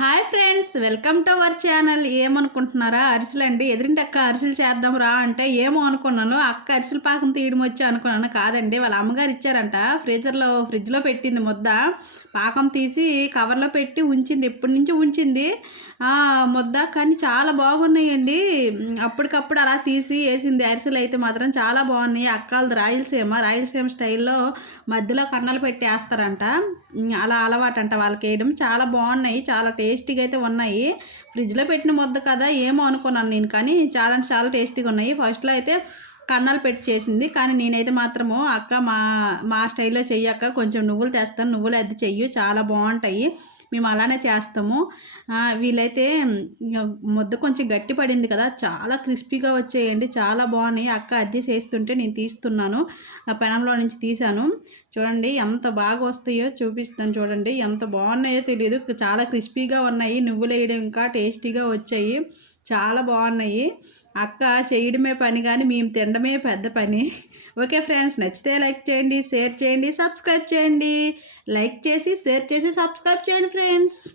Hi friends welcome to our channel. ఏమనుకుంటున్నారా? అరిసెలు అండి ఎదిరింటి అక్క అరిసెలు చేద్దాం రా అంటే ఏమో అనుకున్నాను. అక్క అరిసెల పాకం తీయడం వచ్చి అనుకున్నాను. కాదండి వాళ్ళ అమ్మగారు ఇచ్చారంట. ఫ్రీజర్లో ఫ్రిడ్జ్లో పెట్టింది ముద్ద. పాకం తీసి కవర్లో పెట్టి ఉంచింది. ఎప్పటి నుంచి ఉంచింది. ముద్ద. కానీ చాలా బాగున్నాయండి. అప్పటికప్పుడు అలా తీసి వేసింది. అరిసెలు అయితే మాత్రం చాలా బాగున్నాయి. అక్కలది రాయలసీమ. రాయలసీమ స్టైల్లో మధ్యలో కన్నాలు పెట్టి వేస్తారంట అలా అలవాటు అంట వాళ్ళకి వేయడం. చాలా బాగున్నాయి. చాలా టేస్ట్ టేస్టీగా అయితే ఉన్నాయి. ఫ్రిడ్జ్లో పెట్టిన ముద్ద కదా ఏమో అనుకున్నాను నేను కానీ చాలా అంటే చాలా టేస్టీగా ఉన్నాయి. ఫస్ట్లో అయితే కన్నాలు పెట్టి చేసింది. కానీ నేనైతే మాత్రము అక్క మా మా స్టైల్లో చెయ్యక్క కొంచెం నువ్వులు తెస్తాను. నువ్వులు అది చెయ్యి చాలా బాగుంటాయి. మేము అలానే చేస్తాము. వీలైతే ముద్ద కొంచెం గట్టి పడింది కదా చాలా క్రిస్పీగా వచ్చేయండి చాలా బాగున్నాయి. అక్క అద్దె చేస్తుంటే నేను తీస్తున్నాను. ఆ పెనంలో నుంచి తీశాను. చూడండి ఎంత బాగా వస్తాయో చూపిస్తాను చూడండి. ఎంత బాగున్నాయో తెలియదు చాలా క్రిస్పీగా ఉన్నాయి. నువ్వులు వేయడం ఇంకా టేస్టీగా వచ్చాయి. చాలా బాగున్నాయి. అక్క చేయడమే పని కానీ మేము తినడమే పెద్ద పని. ఓకే ఫ్రెండ్స్ నచ్చితే లైక్ చేయండి షేర్ చేయండి సబ్స్క్రైబ్ చేయండి. లైక్ చేసి షేర్ చేసి సబ్స్క్రైబ్ చేయండి ఫ్రెండ్స్. friends.